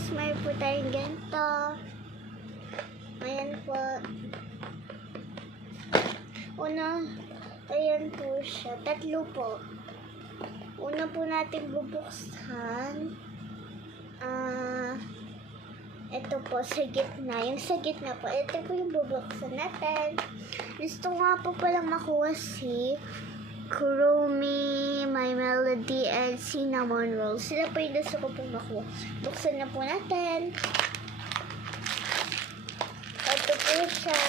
guys, may po tayong ganito. Ayan po. Una, ayan po siya. Tatlo po. Una po natin bubuksan. Ito po sa gitna. Yung sa gitna po. Ito po yung bubuksan natin. Gusto nga po palang makuha si Kuromi, My Melody, and Cinnamon Roll. Sila po yung gusto ko pong makuha. Buksan na po natin. Ito po siya.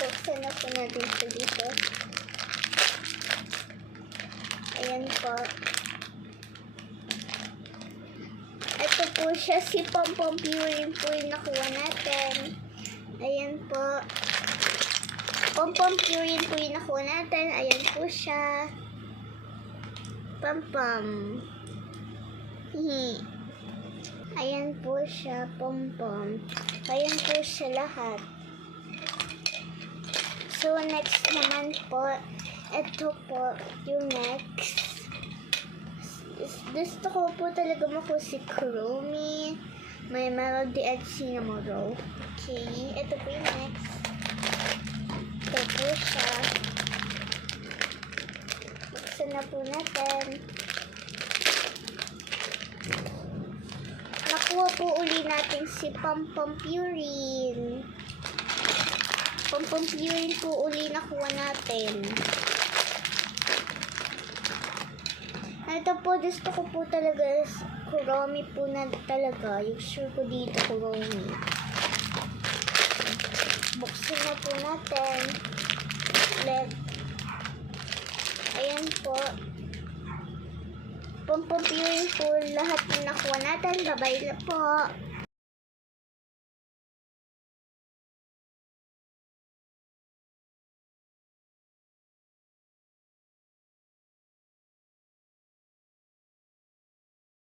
Buksan na po natin siya dito. Ayan po. Ito po siya. Si Pom Pom Purine po yung nakuha natin. Ayan po. Pom Pom Purine po yung nakuha natin. Ayan po siya. Pom Pom. Ayan po siya. Pom Pom. Ayan po siya lahat. So, next naman po, ito po yung next. Gusto ko po talaga makuha si Kuromi, My Melody, at Cinnamon Roll. Okay, ito po yung next. Ito po siya. Buksan na po natin. Nakuha po uli natin si Pom Pom Purine. Pom Pom Purine po uli nakuha natin. Ito po, gusto ko po talaga Kuromi po na talaga. Yung sure ko dito, Kuromi. Buksan na po natin. Ayan po. Pom Pom Purine po lahat na nakuha natin. Bye-bye na po.